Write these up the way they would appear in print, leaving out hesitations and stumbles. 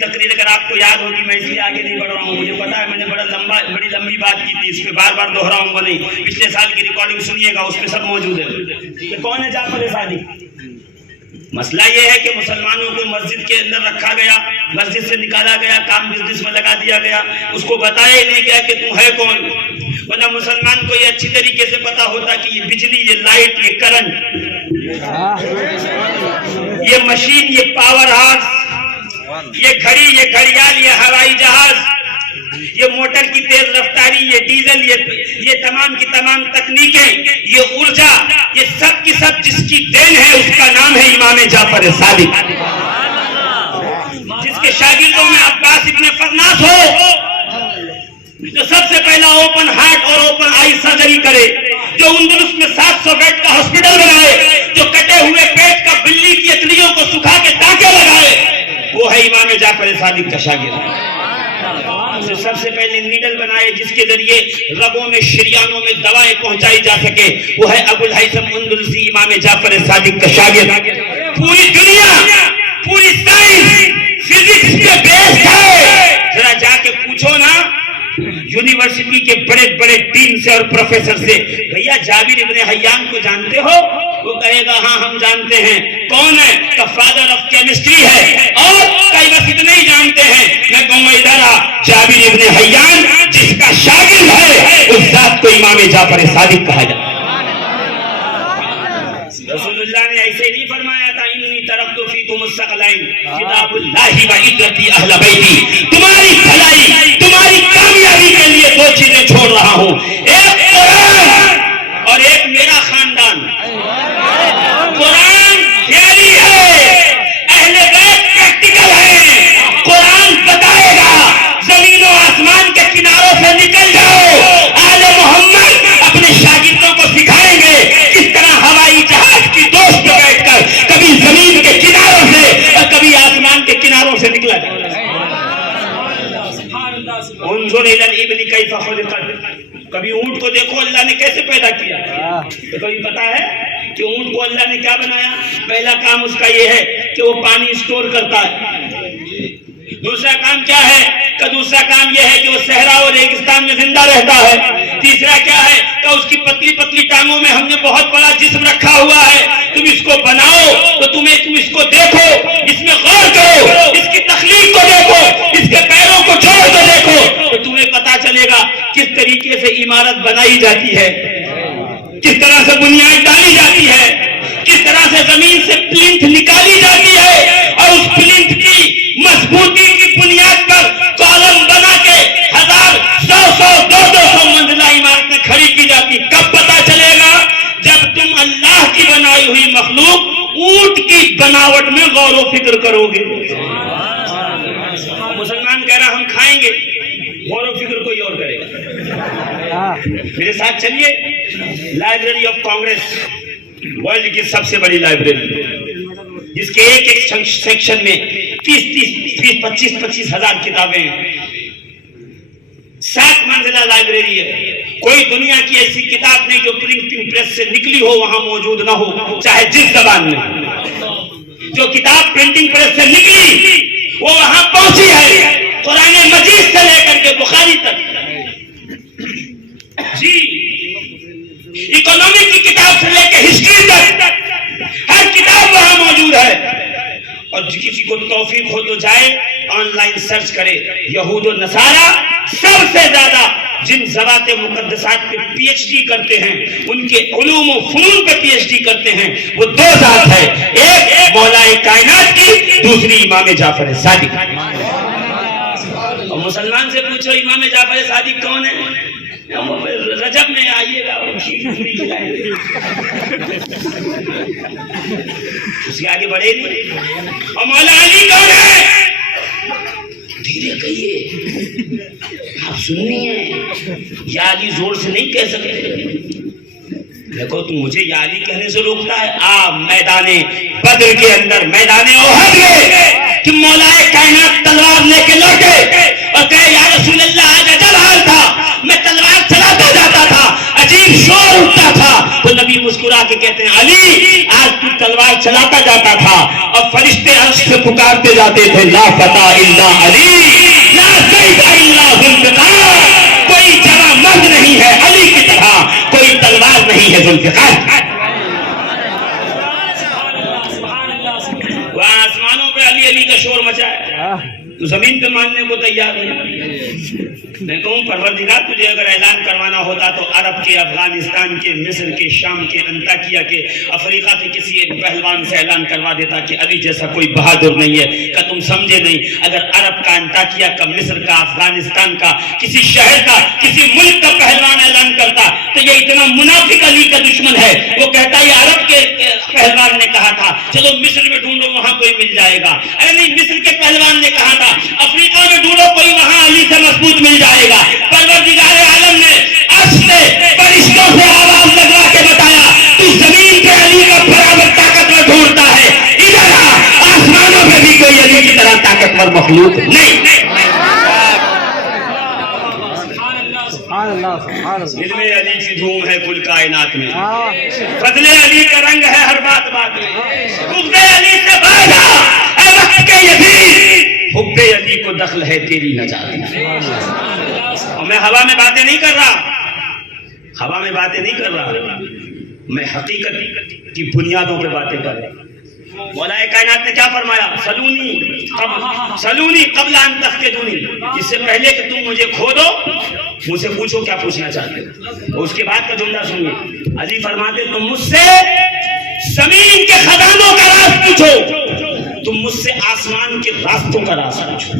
تقریر اگر آپ کو یاد ہوگی، میں اس لیے آگے نہیں بڑھ رہا ہوں، مجھے پتا ہے میں نے بڑی لمبی بات کی تھی، اس پہ بار بار دہراؤں گا نہیں، پچھلے سال کی ریکارڈنگ سنیے گا، اس پہ سب موجود ہے کہ کون ہے جعفر صادق۔ مسئلہ یہ ہے کہ مسلمانوں کو مسجد کے اندر رکھا گیا، مسجد سے نکالا گیا، کام بزنس میں لگا دیا گیا، اس کو بتایا ہی نہیں گیا کہ تم ہے کون، ورنہ مسلمان کو یہ اچھی طریقے سے پتا ہوتا کہ یہ بجلی، یہ لائٹ، یہ کرنٹ، یہ مشین، یہ پاور ہاؤس، یہ گھڑی، یہ گھڑیال، یہ ہوائی جہاز، یہ موٹر کی تیز رفتاری، یہ ڈیزل، یہ تمام کی تمام تکنیکیں، یہ ارجا، یہ سب کی سب جس کی دین ہے اس کا نام ہے امام جعفر صادق، جس کے شاگردوں میں عباس ابن فرناس ہو، جو سب سے پہلا اوپن ہارٹ اور اوپن آئی سرجری کرے، جو اندلس میں 700 بیڈ کا ہاسپٹل بنائے، جو کٹے ہوئے پیٹ کا بلی کی اتلیوں کو سکھا کے ٹانکے لگائے، وہ ہے امام جعفر صادق کا شاگرد۔ سب سے پہلے نیڈل بنائے جس کے ذریعے رگوں میں، شریانوں میں دوائیں پہنچائی جا سکے، وہ ہے ابو الہیثم اندلسی امام جعفر صادق کا شاگرد۔ پوری دنیا، پوری سائنس، فزکس کے بیس ہے، ذرا جا کے پوچھو نا یونیورسٹی کے بڑے بڑے ڈین سے اور پروفیسر سے، بھیا جابر ابن حیان کو جانتے ہو؟ وہ کہے گا ہاں ہم جانتے ہیں۔ کون ہے؟ تو فادر آف کیمسٹری ہے۔ اور کئی بس اتنے ہی جانتے ہیں، میں کہوں گا ادھر آ، جابر ابن حیان جس کا شاگرد ہے اس ذات کو امام جعفر صادق کہا جاتا ہے۔ رسول اللہ نے ایسے نہیں فرمایا تھا انی ترکت فیکم الثقلین کتاب اللہ و عترتی اہل بیتی، تمہاری بھلائی، تمہاری کامیابی کے لیے دو چیزیں چھوڑ رہا ہوں، ایک قرآن اور ایک میرا خاندان۔ قرآن تھیوری ہے، اہل بیت پریکٹیکل ہے، قرآن بتائے گا، زمین و آسمان کے کناروں سے نکل جاؤ، آل محمد اپنے شاگردوں کو سکھائیں گے کس طرح ہوائی جہاز کی دوست پہ بیٹھ کر کبھی زمین کے کناروں سے اور کبھی آسمان کے کناروں سے نکلا جائے۔ انظر الی الابل کیف خلقت، کبھی اونٹ کو دیکھو اللہ نے کیسے پیدا کیا، تو کبھی پتا ہے کہ اونٹ کو اللہ نے کیا بنایا؟ پہلا کام اس کا یہ ہے کہ وہ پانی اسٹور کرتا ہے۔ دوسرا کام کیا ہے؟ کہ دوسرا کام یہ ہے کہ وہ صحرا اور ریگستان میں زندہ رہتا ہے۔ تیسرا کیا ہے؟ کہ اس کی پتلی پتلی ٹانگوں میں ہم نے بہت بڑا جسم رکھا ہوا ہے، تم اس کو بناؤ تو تم اس کو دیکھو، اس میں غور کرو، اس کی تخلیق کو دیکھو، اس کے پیروں کو جوڑ کر دیکھو تو تمہیں پتا چلے گا کس طریقے سے عمارت بنائی جاتی ہے، کس طرح سے بنیاد ڈالی جاتی ہے، کس طرح سے زمین سے پلنتھ نکالی جاتی ہے، اور اس پلنتھ کی مضبوطی کی بنیاد پر کالم بنا کے 1000، 100، 200 منزلہ عمارتیں کھڑی کی جاتی۔ کب پتا چلے گا؟ جب تم اللہ کی بنائی ہوئی مخلوق اونٹ کی بناوٹ میں غور و فکر کرو گے۔ مسلمان کہہ رہا ہم کھائیں گے، غور و فکر کوئی اور کرے گا۔ میرے ساتھ چلیے، لائبریری آف کانگریس ورلڈ کی سب سے بڑی لائبریری، جس کے ایک ایک سیکشن میں 25 ہزار کتابیں ہیں، 7 منزلہ لائبریری ہے۔ کوئی دنیا کی ایسی کتاب نہیں جو پرنٹنگ پریس سے نکلی ہو وہاں موجود نہ ہو، چاہے جس زبان میں۔ جو کتاب پرنٹنگ پریس سے نکلی وہ وہاں پہنچی ہے، قرآن مجید سے لے کر کے بخاری تک۔ جی، اکنومی کی کتاب سے لے کے ہسٹری تک ہر کتاب وہاں موجود ہے۔ اور کسی کو توفیق ہو تو جائے آن لائن سرچ کرے، یہود و نصارہ سب سے زیادہ جن ذوات مقدسات پہ پی ایچ ڈی کرتے ہیں، ان کے علوم و فنون پہ پی ایچ ڈی کرتے ہیں، وہ 2 ذات ہے، ایک مولا کائنات کی، دوسری امام جعفر صادق۔ اور مسلمان سے پوچھو امام جعفر صادق کون ہے؟ رجب میں آئیے گا اس کے آگے بڑھے نہیں۔ اور مولا علی کون ہے؟ دھیرے کہیے، آپ سننی ہے، یا علی زور سے نہیں کہہ سکتے۔ دیکھو تم مجھے یا علی کہنے سے روکتا ہے، آپ میدان بدر کے اندر، میدان احد میں، کہ مولا کائنات تلوار لے کے لوٹے اور کہے یا رسول اللہ آج عجب حال تھا، میں تلوار چلاتا جاتا تھا، عجیب شور اٹھتا تھا، تو نبی مسکرا کے کہتے ہیں علی آج تو تلوار چلاتا جاتا تھا اور فرشتے عرش سے پکارتے جاتے تھے لا فتح الا علی لا سیف الا ذوالفقار، کوئی جوان مرد نہیں ہے علی کی طرح، کوئی تلوار نہیں ہے ذوالفقار۔ وہاں آسمانوں پہ علی علی کا شور مچا ہے تو زمین پہ ماننے کو تیار نہیں۔ میں کہوں پروردگار تجھے اگر اعلان کروانا ہوتا تو عرب کے، افغانستان کے، مصر کے، شام کے، انطاکیہ کے، افریقہ کے کسی ایک پہلوان سے اعلان کروا دیتا کہ علی جیسا کوئی بہادر نہیں ہے۔ کہ تم سمجھے نہیں، اگر عرب کا، انطاکیہ کا، مصر کا، افغانستان کا، کسی شہر کا، کسی ملک کا پہلوان اعلان کرتا تو یہ اتنا منافق علی کا دشمن ہے، وہ کہتا یہ عرب کے پہلوان نے کہا تھا چلو مصر میں ڈھونڈو وہاں کوئی مل جائے گا، ارے نہیں مصر کے پہلوان نے کہا تھا افریقہ میں ڈھونڈو کوئی وہاں علی سے مضبوط مل جائے گا۔ پروردگار عالم نے عرش سے فرشتوں سے آواز لگا کے بتایا تو زمین پہ علی کا برابر طاقتور ڈھونڈتا ہے، ادھر آسمانوں میں بھی کوئی علی کی طرح طاقتور مخلوق نہیں۔ علم علی کی دھوم ہے کل کائنات میں، فضل علی کا رنگ ہے ہر بات بات میں، حب علی سے بادا اے وقت کے یزید، حب علی کو دخل ہے تیری نجات میں۔ اور میں ہوا میں باتیں نہیں کر رہا، ہوا میں باتیں نہیں کر رہا، میں حقیقت کی بنیادوں پہ باتیں کر رہا ہوں۔ مولا کائنات نے کیا فرمایا؟ سلونی قبل ان تفقدونی، اس سے پہلے کہ تم مجھے کھودو مجھ سے پوچھو کیا پوچھنا چاہتے ہو۔ اس کے بعد کا جملہ سنیے، علی فرماتے تم مجھ سے زمین کے خزانوں کا راز پوچھو، تم مجھ سے آسمان کے راستوں کا راز پوچھو۔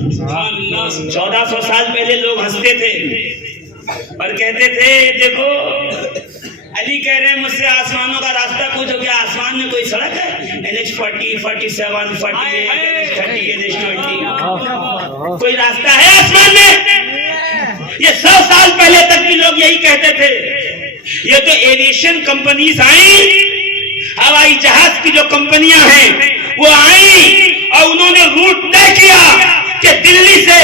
1400 سال پہلے لوگ ہنستے تھے اور کہتے تھے دیکھو علی کہہ رہے ہیں مجھ سے آسمانوں کا راستہ پوچھو، کیا آسمان میں کوئی سڑک ہے؟ NH40 47 48 NH30 NH20 کوئی راستہ ہے آسمان میں؟ یہ 100 سال پہلے تک بھی لوگ یہی کہتے تھے۔ یہ تو ایویشن کمپنیز آئیں، ہوائی جہاز کی جو کمپنیاں ہیں وہ آئیں اور انہوں نے روٹ طے کیا کہ دلی سے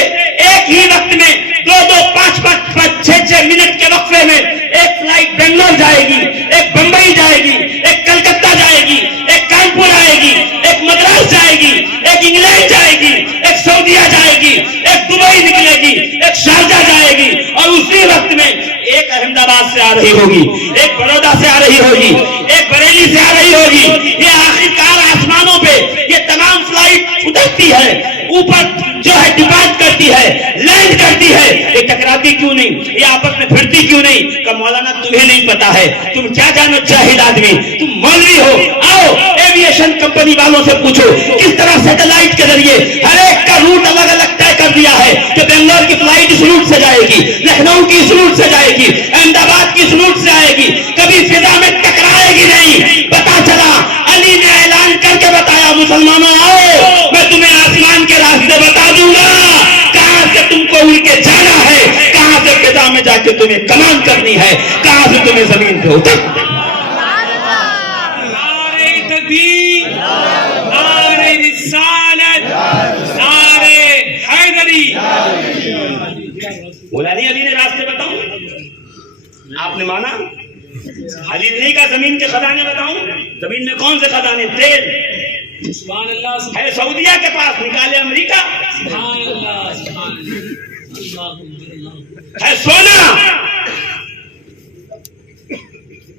ایک ہی وقت میں 2-2 5-5 6-6 منٹ کے وقفے میں ایک فلائٹ بنگلور جائے گی، ایک بمبئی جائے گی، ایک کلکتہ جائے گی، ایک کانپور آئے گی، ایک مدراس جائے گی، ایک انگلینڈ جائے گی، ایک سعودیہ جائے گی، ایک دبئی نکلے گی، ایک شارجہ جائے گی، اور اسی وقت میں ایک احمد آباد سے آ رہی ہوگی، ایک بڑودہ سے آ رہی ہوگی، ایک بریلی سے آ رہی ہوگی۔ یہ آخرکار آسمانوں پہ یہ تمام فلائٹ اترتی ہے، اوپر جو ہے ڈپارٹ کرتی ہے، لینڈ کرتی ہے، یہ ٹکراتی کیوں نہیں، یہ آپس میں پھرتی کیوں نہیں؟ کہ مولانا تمہیں نہیں پتا ہے، تم کیا جانو جاہل آدمی، تم مولوی ہو، آؤ ایویشن کمپنی والوں سے پوچھو کس طرح سیٹلائٹ کے ذریعے ہر ایک کا روٹ الگ الگ طے کر دیا ہے کہ بنگلور کی فلائٹ اس روٹ سے جائے گی، لکھنؤ کی اس روٹ سے جائے گی، احمد آباد کی اس روٹ سے آئے گی، کبھی فضا میں ٹکرائے گی نہیں۔ پتا چلا علی نے اعلان کر کے بتایا مسلمانوں آؤ میں تمہیں آسمان کے راستے بتا دوں گا، کہاں سے تم کو اڑ کے جانا ہے، کہاں سے فضا میں جا کے تمہیں کمان کرنی ہے، کہاں سے تمہیں زمین پہ اترنا ہے۔ نعرہ تکبیر، نعرہ رسالت، نعرہ حیدری۔ بولا نہیں علی نے راستے بتاؤں، آپ نے مانا؟ علی نہیں کہا زمین کے خزانے بتاؤں؟ زمین میں کون سے خزانے؟ تیل سبحان اللہ ہے سعودیہ کے پاس، نکالے امریکہ، سبحان اللہ سبحان اللہ ہے سونا،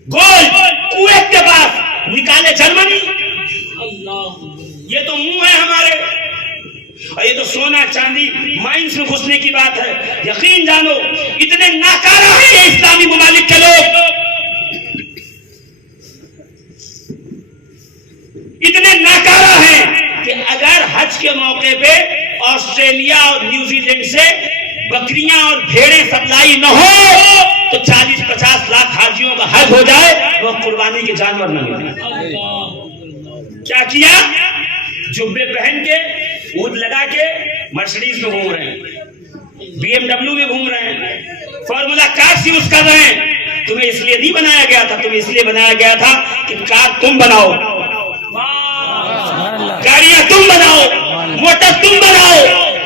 گولڈ کویت کے پاس، نکالے جرمنی۔ یہ تو منہ ہے ہمارے، اور یہ تو سونا چاندی مائنس میں گھسنے کی بات ہے۔ یقین جانو اتنے ناکارہ ہیں یہ اسلامی ممالک کے لوگ، اتنے ناکارہ ہیں کہ اگر حج کے موقع پہ آسٹریلیا اور نیوزی لینڈ سے بکریاں اور بھیڑیں سپلائی نہ ہو تو 40-50 لاکھ حاجیوں کا حج ہو جائے، وہ قربانی کے جانور نہ ملے۔ کیا کیا؟ جبے پہن کے، اونٹ لگا کے مرسڈیز میں گھوم رہے ہیں، BMW میں گھوم رہے ہیں، فارمولا کارز یوز کر رہے ہیں۔ تمہیں اس لیے نہیں بنایا گیا تھا، تمہیں اس لیے بنایا گیا تھا کہ کار تم بناؤ، گاڑیاں تم بناؤ، موٹر تم بناؤ،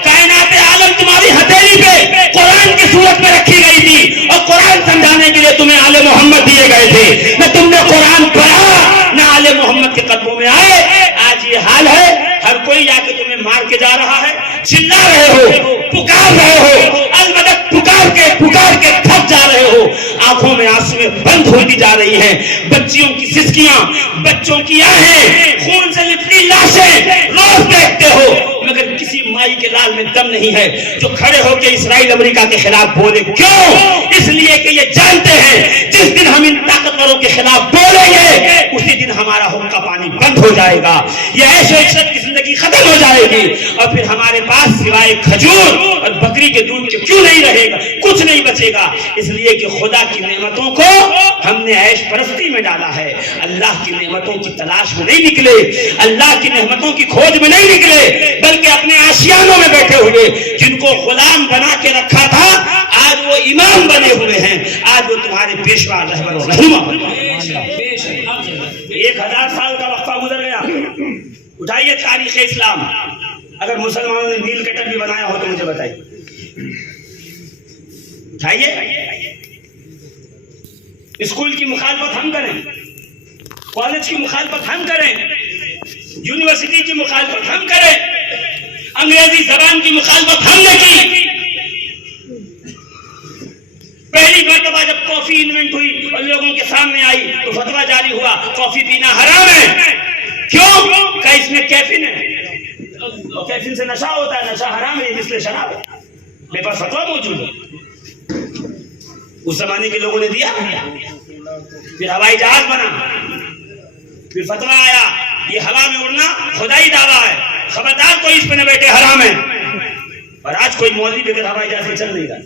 کائنات عالم تمہاری ہتھیلی پہ قرآن کی صورت میں رکھی گئی تھی اور قرآن سمجھانے کے لیے تمہیں آل محمد دیے گئے تھے، نہ تم نے قرآن پڑھا نہ آل محمد کے قدموں میں آئے. آج یہ حال ہے، ہر کوئی جا کے تمہیں مار کے جا رہا ہے، چلا رہے ہو، پکار رہے ہو، المدد پکار کے تھک جا رہے ہو، آنکھوں میں آنسویں بند ہوتی جا رہی ہیں، بچیوں کی سسکیاں، بچوں کی آہیں، خون سے لپٹی لاشیں روز دیکھتے ہو، مگر کسی مائی کے لال میں دم نہیں ہے جو کھڑے ہو کے اسرائیل امریکہ کے خلاف بولے. کیوں؟ اس لیے کہ یہ جانتے ہیں جس دن ہم ان طاقتوروں کے خلاف بولیں گے اسی دن ہمارا حقہ پانی بند ہو جائے گا، یہ عیش و عشرت کی زندگی ختم ہو جائے گی، اور پھر ہمارے پاس سوائے کھجور اور بکری کے دودھ کے کیوں نہیں رہے گا، کچھ نہیں بچے گا. اس لیے کہ خدا کی نعمتوں کو ہم نے عیش پرستی میں ڈالا ہے، اللہ کی نعمتوں کی تلاش میں نہیں نکلے، اللہ کی نعمتوں کی کھوج میں نہیں نکلے، بلکہ اپنے آشیانوں میں بیٹھے ہوئے جن کو غلام بنا کے رکھا تھا آج وہ امام بنے ہوئے ہیں، آج وہ تمہارے پیشوا رہبر و رہنما. 1000 سال کا وقفہ گزر گیا. اٹھائیے تاریخ اسلام، اگر مسلمانوں نے نیل کٹر بھی بنایا ہو تو مجھے بتائیے، اٹھائیے. اسکول کی مخالفت ہم کریں، کالج کی مخالفت ہم کریں، یونیورسٹی کی مخالفت ہم کریں، انگریزی زبان کی مخالفت ہم نے کی. پہلی مرتبہ جب کافی انوینٹ ہوئی اور لوگوں کے سامنے آئی تو فتویٰ جاری ہوا کافی پینا حرام ہے. کیوں؟ کہ اس میں کیفین ہے، کیفین سے نشہ ہوتا ہے، نشہ حرام ہے، مثل شراب ہے. میرے پاس فتویٰ موجود ہے، اس زمانے کے لوگوں نے دیا. پھر ہوائی جہاز بنا، پھر فتویٰ آیا یہ ہوا میں اڑنا خدائی دعویٰ ہے، خبردار کوئی اس پہ نہ بیٹھے، حرام ہے. اور آج کوئی مولوی بغیر ہوائی جہاز سے چل نہیں رہا.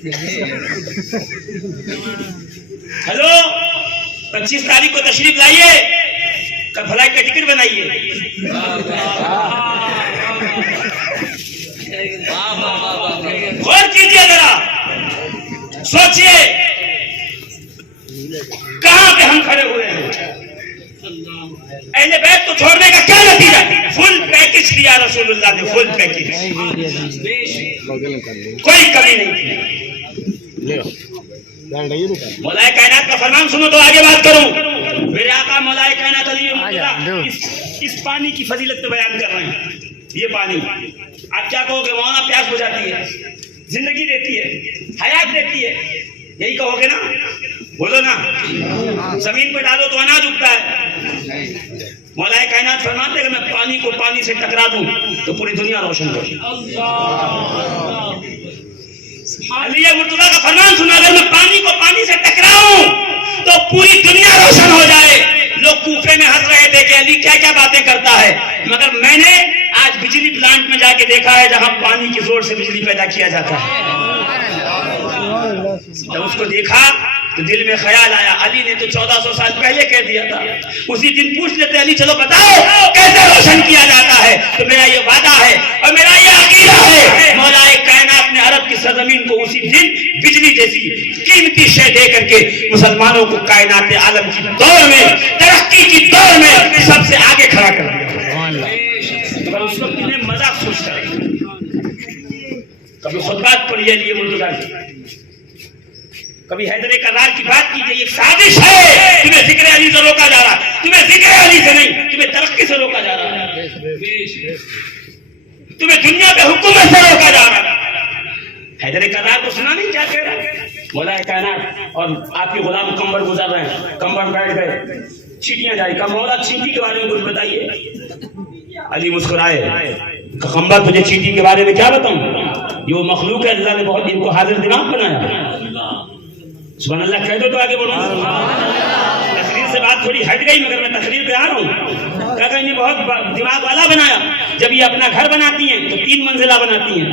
ہلو، 25 تاریخ کو تشریف لائیے، کل فلائٹ کا ٹکٹ بنائیے. غور کیجیے، ذرا سوچئے کہاں پہ ہم کھڑے ہوئے ہیں. اہل بیت کو چھوڑنے کا کیا نتیجہ؟ فل پیکج دیا رسول اللہ نے، فل پیکج، کوئی کمی نہیں تھی. مولا کائنات کا فرمان سنو تو آگے بات کروں. میرے آقا مولا کائنات علی اس پانی کی فضیلت بیان کر رہے ہیں. یہ پانی آپ کیا کہو گے؟ وہاں پیاس بجھاتی ہے، زندگی دیتی ہے، حیات دیتی ہے، یہی کہو گے نا؟ بولو نا. زمین پہ ڈالو تو اناج اگتا ہے. مولا کائنات فرماتے ہیں کہ میں پانی کو پانی سے ٹکرا دوں تو پوری دنیا روشن ہو جائے. علی مرتضیٰ کا فرمان سنا، اگر میں پانی کو پانی سے ٹکراؤں تو پوری دنیا روشن ہو جائے. لوگ کوفے میں ہنس رہے تھے کہ علی کیا کیا باتیں کرتا ہے، مگر میں نے آج بجلی پلانٹ میں جا کے دیکھا ہے جہاں پانی کی زور سے بجلی پیدا کیا جاتا ہے. جب اس کو دیکھا تو دل میں خیال آیا، علی نے تو 1400 سال پہلے کہہ دیا تھا. اسی دن پوچھ لیتے علی چلو بتاؤ کیسے روشن کیا جاتا ہے. تو میرا یہ وعدہ ہے اور میرا یہ عقیدہ ہے، مولا کائنات نے عرب کی سرزمین کو اسی دن بجلی جیسی قیمتی شے دے کر کے مسلمانوں کو کائنات عالم کی دور میں، ترقی کی دور میں سب سے آگے کھڑا کر دیا. مگر اس وقت انہیں مذاق سوچ کر کبھی خطبات پڑھیے لیے مرتضیٰ کی، کبھی حیدر کرار کی بات کیجیے. ایک سازش ہے، تمہیں ذکر علی سے روکا جا رہا ہے، تمہیں ذکر علی سے نہیں، تمہیں ترقی سے روکا جا رہا ہے، تمہیں دنیا پہ حکومت سے روکا جا رہا ہے. حیدر کرار کو سنا نہیں کیا کہہ رہا ہے مولا کائنات؟ اور آپ کے غلام کمبر گزر رہے ہیں، کمبر بیٹھ گئے، چیٹیاں جاری. کہا مولا چیٹی کے بارے میں کچھ بتائیے. علی مسکرائے، کمبر تجھے چیٹی کے بارے میں کیا بتاؤں؟ یہ وہ مخلوق ہے اللہ نے بہت ان کو حاضر دماغ بنایا. سبحان اللہ کہہ دو تو آگے بڑھو. تقریر سے بات تھوڑی ہٹ گئی مگر میں تقریر پہ آ رہا ہوں. کہا انہیں بہت دماغ والا بنایا. جب یہ اپنا گھر بناتی ہیں تو 3 منزلہ بناتی ہیں.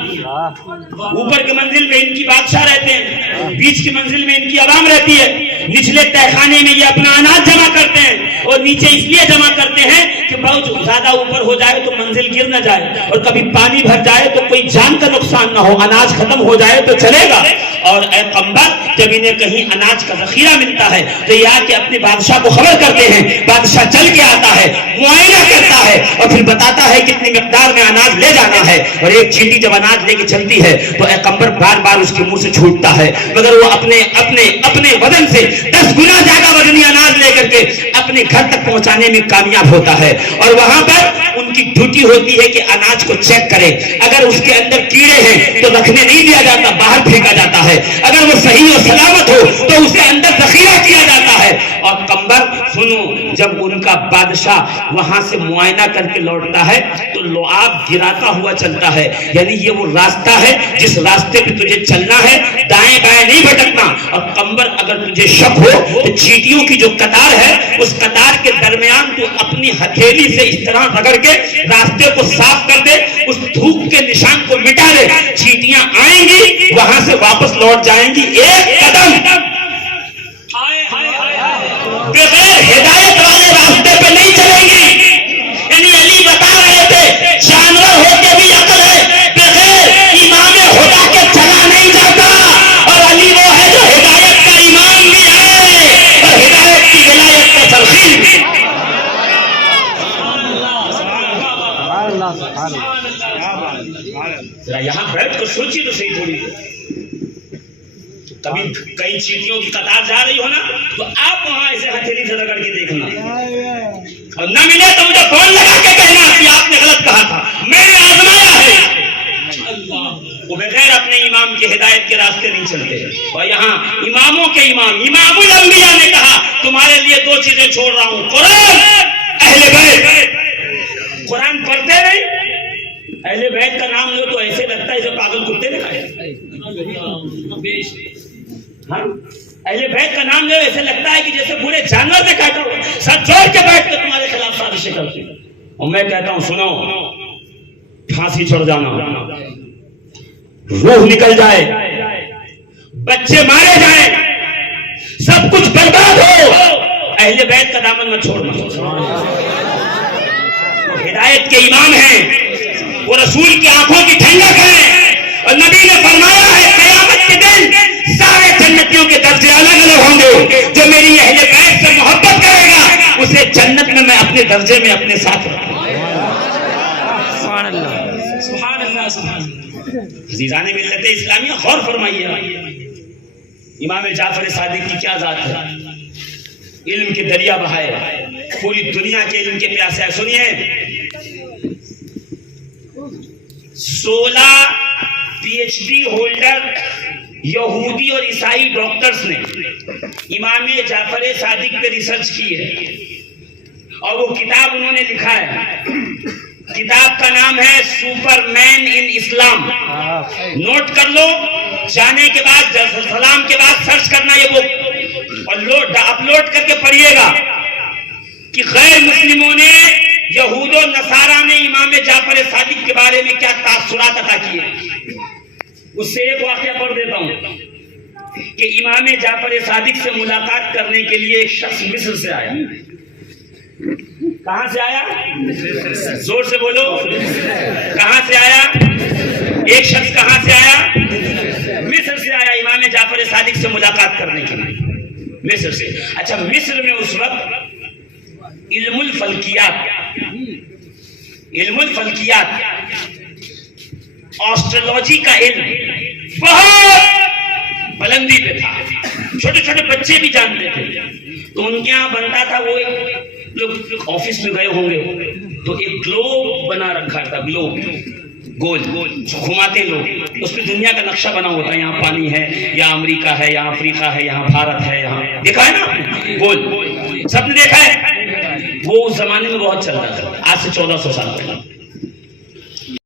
اوپر کے منزل میں ان کی بادشاہ رہتے ہیں، بیچ کی منزل میں ان کی عوام رہتی ہے، نچلے تہخانے میں یہ اپنا اناج جمع کرتے ہیں، اور نیچے اس لیے جمع کرتے ہیں کہ بہت زیادہ اوپر ہو جائے تو منزل گر نہ جائے، اور کبھی پانی بھر جائے تو کوئی جان کا نقصان نہ ہو، اناج ختم ہو جائے تو چلے گا. اور اے قمبر جب انہیں کہیں اناج کا ذخیرہ ملتا ہے تو یہ آ کے اپنے بادشاہ کو خبر کرتے ہیں. بادشاہ چل کے آتا ہے, معائنہ کرتا ہے اور پھر بتاتا ہے کتنی مقدار میں اناج لے جانا ہے. اور ایک چیٹی جب اناج لے کے چلتی ہے تو اے قمبر بار بار اس کے منہ سے چھوٹتا ہے, مگر وہ اپنے وزن سے 10 گنا زیادہ وزنی اناج لے کر کے اپنے گھر تک پہنچانے میں کامیاب ہوتا ہے. اور وہاں پر ان کی ڈیوٹی ہوتی ہے کہ اناج کو چیک کرے, اگر اس کے اندر کیڑے ہیں تو رکھنے نہیں دیا جاتا, باہر پھینکا جاتا ہے. اگر وہ صحیح اور سلامت ہو تو اسے اندر ذخیرہ کیا جاتا ہے. اور قمبر سنو, جب ان کا بادشاہ وہاں سے معائنہ کر کے لوٹتا ہے تو لعاب گراتا ہوا چلتا ہے, یعنی یہ وہ راستہ ہے جس راستے پہ تجھے چلنا ہے, دائیں بائیں نہیں بھٹکنا. اور قمبر اگر تجھے شک ہو تو چیٹیوں کی جو قطار ہے اس قطار کے درمیان تو اپنی ہتھیلی سے اس طرح رگڑ کے راستے کو صاف کر دے, اس دھوپ کے نشان کو مٹا دے. چیٹیاں آئیں گی, وہاں سے واپس لوٹ جائیں گی, ایک قدم بغیر ہدایت والے راستے پہ نہیں چلیں گی. یعنی علی بتا رہے تھے جانور ہو کے بھی عقل ہے, بغیر امام خدا کے چلا نہیں جاتا. اور علی وہ ہے جو ہدایت کا امام بھی ہے اور ہدایت کی ولایت کا تلقین بھی. یہاں بیٹھ کر سوچی تو صحیح تھوڑی. کبھی کئی چیٹیوں کی قطار جا رہی ہو نا تو آپ وہاں ایسے ہتھیلی سے رگڑ کے دیکھنا, اور نہ ملے تو مجھے فون لگا کے کہنا کہ آپ نے غلط کہا تھا, میں نے آزمایا ہے. وہ بغیر اپنے امام کی ہدایت کے راستے نہیں چلتے. اور یہاں اماموں کے امام امام الانبیاء نے کہا تمہارے لیے 2 چیزیں چھوڑ رہا ہوں, قرآن, اہل بیت. قرآن پڑھتے نہیں, اہل بیت کا نام لو تو ایسے لگتا ہے جیسے پاگل کتے نے کھایا. اہل بیت کا نام لو ایسے لگتا ہے کہ جیسے پورے جانور نے کاٹا ہو, سر جوڑ کے بیٹھ کے تمہارے خلاف سازشیں کرتے ہیں. اور میں کہتا ہوں سنو, پھانسی چڑھ جانا, روح نکل جائے, بچے مارے جائیں, سب کچھ برباد ہو, اہل بیت کا دامن مت چھوڑنا. ہدایت کے امام ہیں, وہ رسول کی آنکھوں کی ٹھنڈک ہے. اور نبی نے فرمایا ہے قیامت کے دن سارے جنتیوں کے درجے الگ الگ ہوں گے. جو میری اہل بیت سے محبت کرے گا اسے جنت میں میں اپنے درجے میں اپنے ساتھ رکھوں گا. سبحان اللہ, سبحان اللہ, سبحان اللہ. عزیزان ملت اسلامیہ غور فرمائیے, امام جعفر صادق کی کیا ذات ہے, علم کے دریا بہائے, پوری دنیا کے علم کے پیاسے ہیں. سنیے, 16 PhD ہولڈر یہودی اور عیسائی ڈاکٹرز نے امام جعفر صادق پہ ریسرچ کی ہے, اور وہ کتاب انہوں نے لکھا ہے. کتاب کا نام ہے سپر مین ان اسلام. نوٹ کر لو, جانے کے بعد سلام کے بعد سرچ کرنا یہ بک, اور اپلوڈ کر کے پڑھیے گا کہ غیر مسلموں نے, یہود و نصارہ نے امام جعفر صادق کے بارے میں کیا تاثرات عطا کیے. اس سے ایک واقعہ پڑھ دیتا ہوں کہ امام جعفر صادق سے ملاقات کرنے کے لیے ایک شخص مصر سے آیا. کہاں سے آیا, زور سے بولو, کہاں سے آیا, ایک شخص کہاں سے آیا, مصر سے آیا امام جعفر صادق سے ملاقات کرنے کے لیے, مصر سے. اچھا, مصر میں اس وقت علم الفلکیات, آسٹرولوجی کا علم بہت بلندی پہ تھا. چھوٹے چھوٹے بچے بھی جانتے تھے. تو ان کے یہاں بنتا تھا, وہ لوگ آفس میں گئے ہوں گے تو ایک گلوب بنا رکھا تھا, گلوب گول گھماتے لوگ, اس پہ دنیا کا نقشہ بنا ہوتا ہے, یہاں پانی ہے, یہاں امریکہ ہے, یہاں افریقہ ہے, یہاں بھارت ہے, یہاں دیکھا ہے نا گول, سب نے دیکھا ہے. وہ اس زمانے میں بہت چلتا تھا, آج سے 1400 سال پہلے.